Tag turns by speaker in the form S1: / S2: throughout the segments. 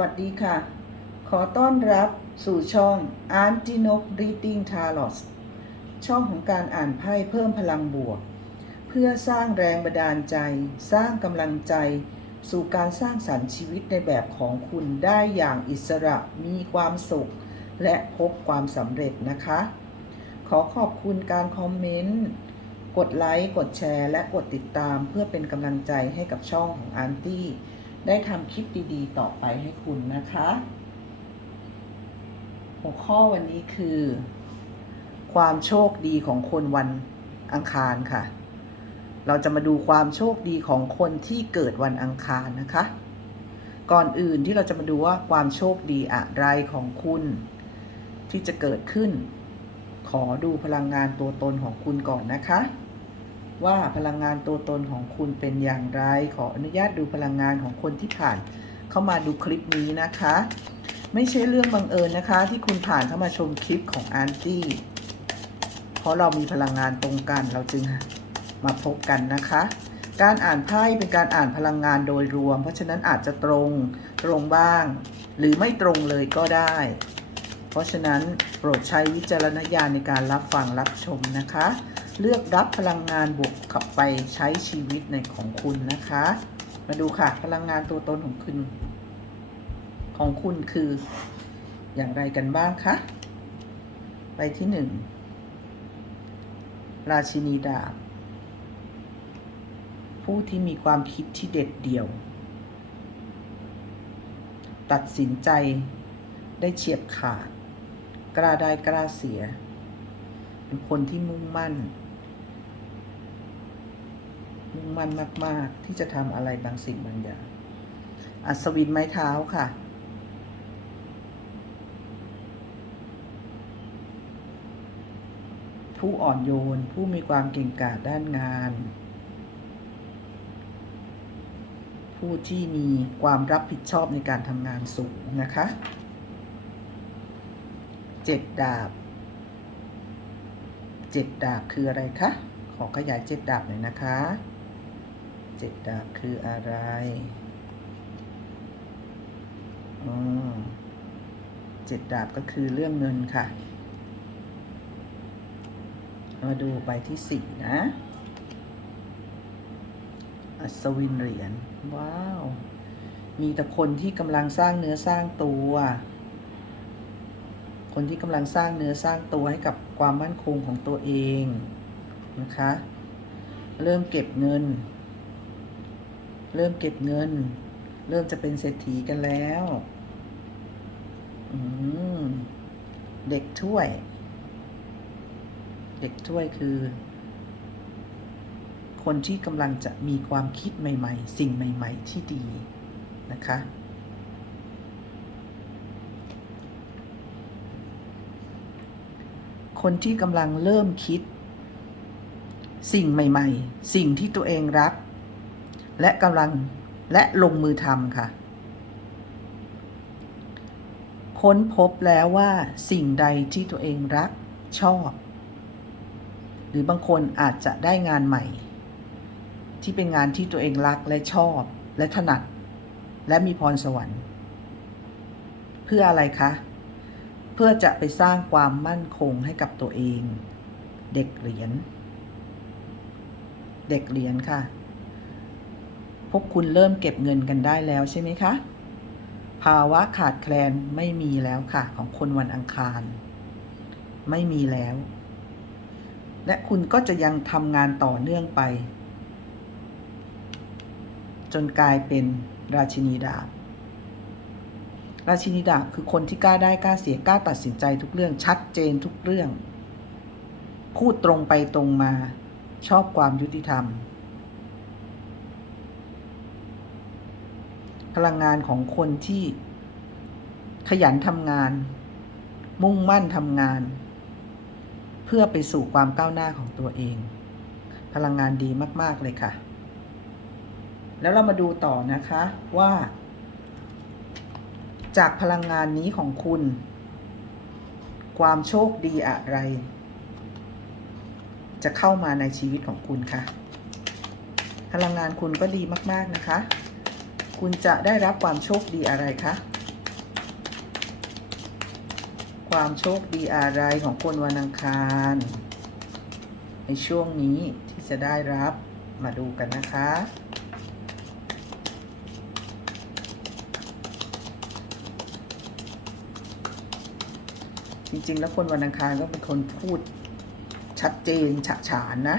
S1: วัสดีค่ะ ขอต้อนรับสู่ช่อง a n t i n o k Reading Tarot ช่องของการอ่านไพ่เพิ่มพลังบวก เพื่อสร้างแรงบันดาลใจ สร้างกำลังใจ สู่การสร้างสรรค์ชีวิตในแบบของคุณได้อย่างอิสระมีความสุข และพบความสำเร็จนะคะ ขอขอบคุณการคอมเมนต์กดไลค์กดแชร์ และกดติดตามเพื่อเป็นกำลังใจให้กับช่องของอันตี้ ได้ทำคลิปดีๆ ต่อไปให้คุณนะคะ หัวข้อวันนี้คือ ความโชคดีของคนวันอังคารค่ะ เราจะมาดูความโชคดีของคนที่เกิดวันอังคารนะคะ ก่อนอื่นที่เราจะมาดูว่าความโชคดีอะไรของคุณ ที่จะเกิดขึ้น ขอดูพลังงานตัวตนของคุณก่อนนะคะ ว่าพลังงานตัวตนของคุณเป็นอย่างไร ขออนุญาตดูพลังงานของคนที่ผ่านเข้ามาดูคลิปนี้นะคะ ไม่ใช่เรื่องบังเอิญนะคะ ที่คุณผ่านเข้ามาชมคลิปของอันตี้เพราะเรามีพลังงานตรงกันเราจึงมาพบกันนะคะ การอ่านไพ่เป็นการอ่านพลังงานโดยรวม เพราะฉะนั้นอาจจะตรงตรงบ้าง หรือไม่ตรงเลยก็ได้ เพราะฉะนั้นโปรดใช้วิจารณญาณในการรับฟังรับชมนะคะ เลือกรับพลังงานบวกขับไปใช้ชีวิตในของคุณนะคะ มาดูค่ะพลังงานตัวตนของคุณ ของคุณคืออย่างไรกันบ้างคะ ไปที่หนึ่งราชินีดาบ ผู้ที่มีความคิดที่เด็ดเดี่ยว ตัดสินใจได้เฉียบขาด กล้าได้กล้าเสีย เป็นคนที่มุ่งมั่น งมั่นมาก ๆ ที่จะทำอะไรบางสิ่งบางอย่าง อัศวินไม้เท้าค่ะ ผู้อ่อนโยน ผู้มีความเก่งกาจด้านงาน ผู้ที่มีความรับผิดชอบในการทำงานสูงนะคะเจ็ดดาบเจ็ดดาบคืออะไรคะ ขอขยายเจ็ดดาบหน่อยนะคะ เจ็ดดาบคืออะไรอืมเจ็ดดาบก็คือเรื่องเงินค่ะ มาดูไปที่สี่นะ อัศวินเหรียญ ว้าว มีแต่คนที่กำลังสร้างเนื้อสร้างตัว คนที่กำลังสร้างเนื้อสร้างตัวให้กับความมั่นคงของตัวเองนะคะ เริ่มเก็บเงิน เริ่มเก็บเงิน เริ่มจะเป็นเศรษฐีกันแล้วอืมเด็กถ้วย เด็กถ้วยคือ คนที่กำลังจะมีความคิดใหม่ ๆ สิ่งใหม่ ๆ ที่ดีนะคะคนที่กำลังเริ่มคิด สิ่งใหม่ ๆ สิ่งที่ตัวเองรัก และกำลังและลงมือทำค่ะ ค้นพบแล้วว่าสิ่งใดที่ตัวเองรักชอบ หรือบางคนอาจจะได้งานใหม่ ที่เป็นงานที่ตัวเองรักและชอบและถนัด และมีพรสวรรค์ เพื่ออะไรคะ เพื่อจะไปสร้างความมั่นคงให้กับตัวเอง เด็กเหรียญเด็กเหรียญค่ะ พวกคุณเริ่มเก็บเงินกันได้แล้วใช่ไหมคะ ภาวะขาดแคลนไม่มีแล้วค่ะ ของคนวันอังคาร ไม่มีแล้ว และคุณก็จะยังทำงานต่อเนื่องไป จนกลายเป็นราชินีดาบราชินีดาบคือคนที่กล้าได้กล้าเสียกล้าตัดสินใจทุกเรื่องชัดเจนทุกเรื่องพูดตรงไปตรงมาชอบความยุติธรรม พลังงานของคนที่ขยันทำงาน มุ่งมั่นทำงาน เพื่อไปสู่ความก้าวหน้าของตัวเอง พลังงานดีมากๆเลยค่ะ แล้วเรามาดูต่อนะคะว่า จากพลังงานนี้ของคุณ ความโชคดีอะไร จะเข้ามาในชีวิตของคุณค่ะ พลังงานคุณก็ดีมาก ๆนะคะ คุณจะได้รับความโชคดีอะไรคะ ความโชคดีอะไรของคนวันอังคาร ในช่วงนี้ที่จะได้รับมาดูกันนะคะจริงๆ แล้วคนวันอังคารก็เป็นคนพูดชัดเจนฉะฉานนะ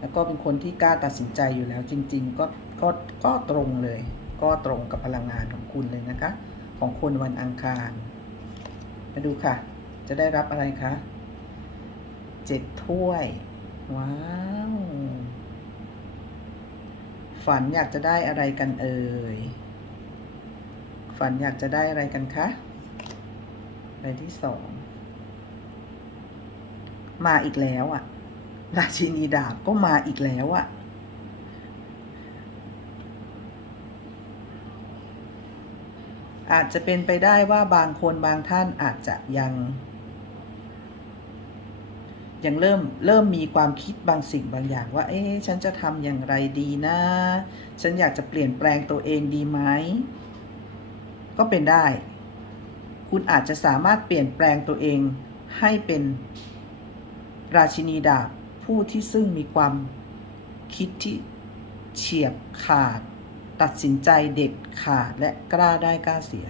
S1: แล้วก็เป็นคนที่กล้าตัดสินใจอยู่แล้วจริง ๆ ก็ ก็ก็ตรงเลย ก็ตรงกับพลังงานของคุณเลยนะคะ ของคนวันอังคาร มาดูค่ะ จะได้รับอะไรคะเจ็ดถ้วย ว้าว ฝันอยากจะได้อะไรกันเอ่ย ฝันอยากจะได้อะไรกันคะใบที่สอง มาอีกแล้วอะ่ะ ราชินีดาบก็มาอีกแล้วอะ่ะ อาจจะเป็นไปได้ว่าบางคนบางท่านอาจจะยัง ยังเริ่มเริ่มมีความคิดบางสิ่งบางอย่างว่า เอ๊ะฉันจะทำอย่างไรดีนะ ฉันอยากจะเปลี่ยนแปลงตัวเองดีไหมก็เป็นได้ คุณอาจจะสามารถเปลี่ยนแปลงตัวเองให้เป็นราชินีดาบผู้ที่ซึ่งมีความคิดที่เฉียบขาด ตัดสินใจเด็ดขาดและกล้าได้กล้าเสีย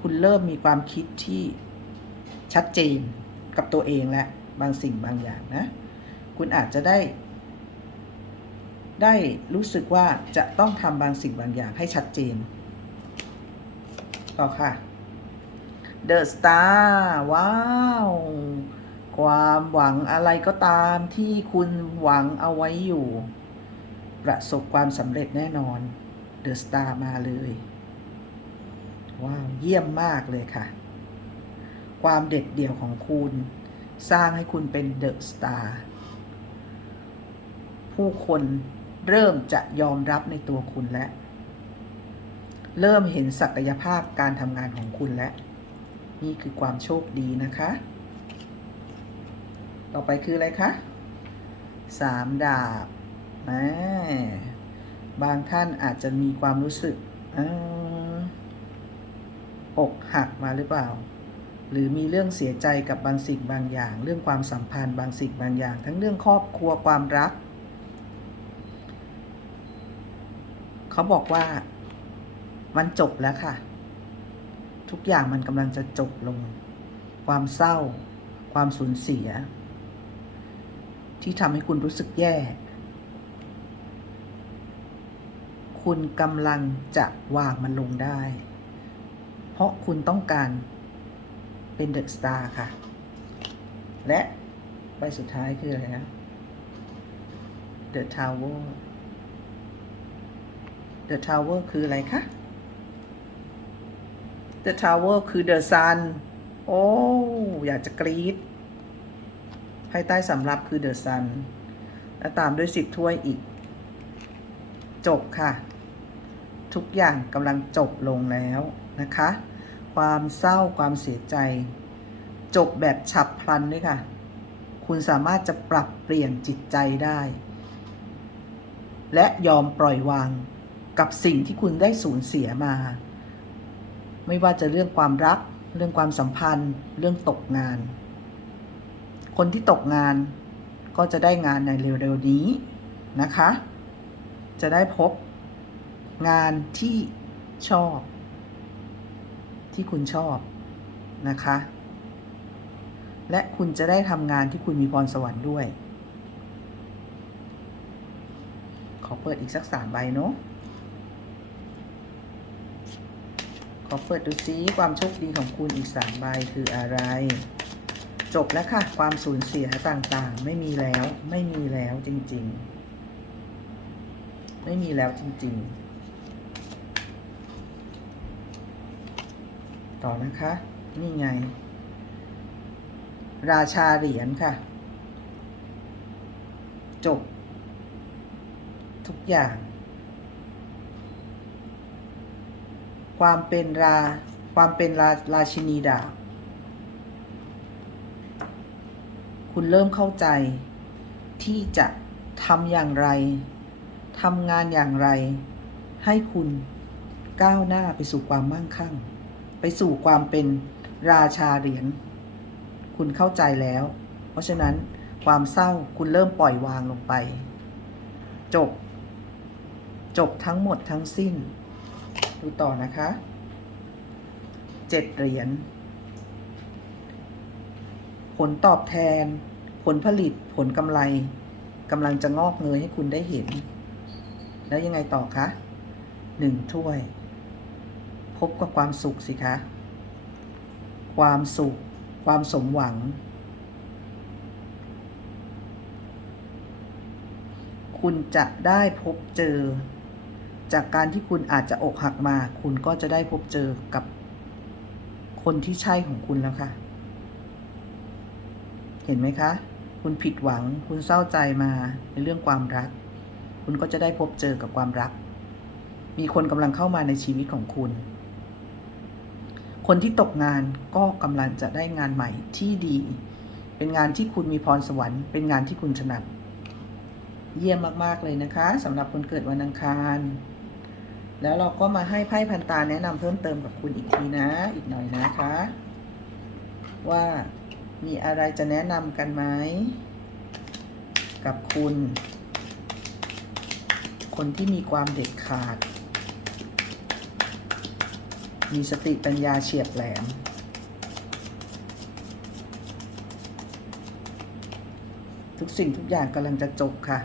S1: คุณเริ่มมีความคิดที่ชัดเจนกับตัวเองและบางสิ่งบางอย่างนะ คุณอาจจะได้ ได้รู้สึกว่าจะต้องทำบางสิ่งบางอย่างให้ชัดเจน ต่อค่ะ The Star ว้าว ความหวังอะไรก็ตามที่คุณหวังเอาไว้อยู่ ประสบความสำเร็จแน่นอน The Star มาเลย ว้าว เยี่ยมมากเลยค่ะ ความเด็ดเดี่ยวของคุณ สร้างให้คุณเป็น The Star ผู้คนเริ่มจะยอมรับในตัวคุณแล้ว เริ่มเห็นศักยภาพการทำงานของคุณแล้ว นี่คือความโชคดีนะคะ ต่อไปคืออะไรคะสามดาบ มบางท่านอาจจะมีความรู้สึกเอิ่มอกหักมาหรือเปล่า หรือมีเรื่องเสียใจกับบางสิ่งบางอย่าง เรื่องความสัมพันธ์บางสิ่งบางอย่าง ทั้งเรื่องครอบครัวความรัก เขาบอกว่ามันจบแล้วค่ะ ทุกอย่างมันกำลังจะจบลง ความเศร้า ความสูญเสีย ที่ทำให้คุณรู้สึกแย่ คุณกำลังจะวางมันลงได้ เพราะคุณต้องการเป็นเดอะสตาร์ค่ะ และใบสุดท้ายคืออะไรนะ The Tower The Tower คืออะไรคะ The Tower คือ The Sun โอ้ อยากจะกรี๊ดภายใต้สำรับคือ The Sun และตามด้วยสิบถ้วยอีก จบค่ะ ทุกอย่างกำลังจบลงแล้วนะคะ ความเศร้าความเสียใจ จบแบบฉับพลันด้วยค่ะ คุณสามารถจะปรับเปลี่ยนจิตใจได้ และยอมปล่อยวางกับสิ่งที่คุณได้สูญเสียมา ไม่ว่าจะเรื่องความรัก เรื่องความสัมพันธ์ เรื่องตกงาน คนที่ตกงานก็จะได้งานในเร็วๆนี้นะคะ จะได้พบ งานที่ชอบ ที่คุณชอบนะคะ และคุณจะได้ทำงานที่คุณมีพรสวรรค์ด้วย ขอเปิดอีกสักสามใบเนาะขอเปิดดูซิความโชคดีของคุณอีกสามใบคืออะไร จบแล้วค่ะ ความสูญเสียต่างๆ ไม่มีแล้ว ไม่มีแล้วจริง ๆ ไม่มีแล้วจริง ๆ ต่อนะคะ นี่ไง ราชาเหรียญค่ะ จบ ทุกอย่าง ความเป็นราความเป็นราราชินีดาบคุณเริ่มเข้าใจที่จะทำอย่างไรทำงานอย่างไร ให้คุณก้าวหน้าไปสู่ความมั่งคั่ง ไปสู่ความเป็นราชาเหรียญ คุณเข้าใจแล้ว เพราะฉะนั้นความเศร้าคุณเริ่มปล่อยวางลงไป จบ จบทั้งหมดทั้งสิ้น ดูต่อนะคะเจ็ดเหรียญ ผลตอบแทน ผลผลิตผลกำไรกำลังจะงอกเงยให้คุณได้เห็น แล้วยังไงต่อคะหนึ่งถ้วย พบกับความสุขสิคะ ความสุข ความสมหวัง คุณจะได้พบเจอ จากการที่คุณอาจจะอกหักมา คุณก็จะได้พบเจอกับคนที่ใช่ของคุณแล้วค่ะ เห็นไหมคะ คุณผิดหวัง คุณเศร้าใจมาในเรื่องความรัก คุณก็จะได้พบเจอกับความรักมีคนกำลังเข้ามาในชีวิตของคุณ คนที่ตกงานก็กำลังจะได้งานใหม่ที่ดี เป็นงานที่คุณมีพรสวรรค์ เป็นงานที่คุณถนัด เยี่ยมมากๆเลยนะคะสำหรับคนเกิดวันอังคาร แล้วเราก็มาให้ไพ่พันตาแนะนำเพิ่มเติมกับคุณอีกทีนะ อีกหน่อยนะคะ ว่ามีอะไรจะแนะนำกันไหมกับคุณ คนที่มีความเด็ดขาด มีสติปัญญาเฉียบแหลม ทุกสิ่งทุกอย่างกำลังจะจบค่ะ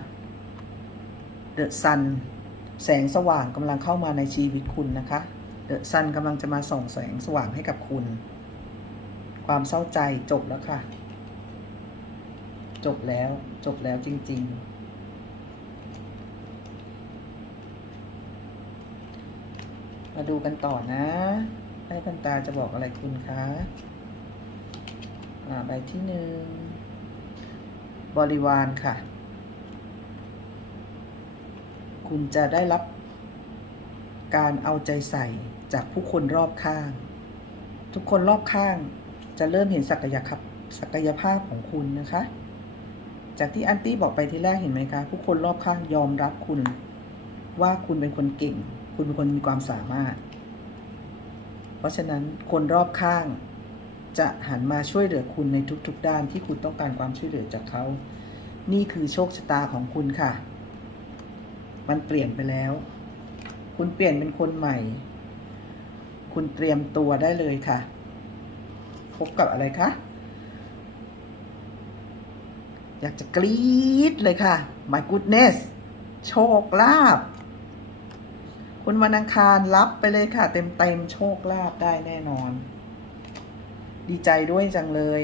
S1: เดอะซัน แสงสว่างกำลังเข้ามาในชีวิตคุณนะคะ เดอะซันกำลังจะมาส่องแสงสว่างให้กับคุณ ความเศร้าใจจบแล้วค่ะ จบแล้วจบแล้วจริง ๆ มาดูกันต่อนะให้พันตาจะบอกอะไรคุณคะใบที่หนึ่งบริวารค่ะ คุณจะได้รับการเอาใจใส่จากผู้คนรอบข้าง ทุกคนรอบข้างจะเริ่มเห็นศักยภาพศักยภาพของคุณนะคะ จากที่อันตี้บอกไปที่แรกเห็นไหมคะ ผู้คนรอบข้างยอมรับคุณ ว่าคุณเป็นคนเก่ง คุณเป็นคนมีความสามารถ เพราะฉะนั้นคนรอบข้างจะหันมาช่วยเหลือคุณในทุกๆด้านที่คุณต้องการความช่วยเหลือจากเขา นี่คือโชคชะตาของคุณค่ะ มันเปลี่ยนไปแล้ว คุณเปลี่ยนเป็นคนใหม่ คุณเตรียมตัวได้เลยค่ะ พบกับอะไรคะ อยากจะกรี๊ดเลยค่ะ my goodness โชคลาภ คุณวันอังคารรับไปเลยค่ะ เต็มเต็มๆโชคลาภได้แน่นอน ดีใจด้วยจังเลย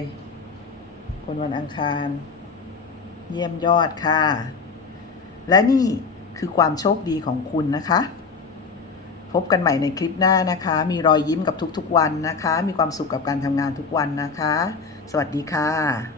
S1: คนวันอังคาร เยี่ยมยอดค่ะ และนี่คือความโชคดีของคุณนะคะ พบกันใหม่ในคลิปหน้านะคะ มีรอยยิ้มกับทุกๆวันนะคะ มีความสุขกับการทำงานทุกวันนะคะ สวัสดีค่ะ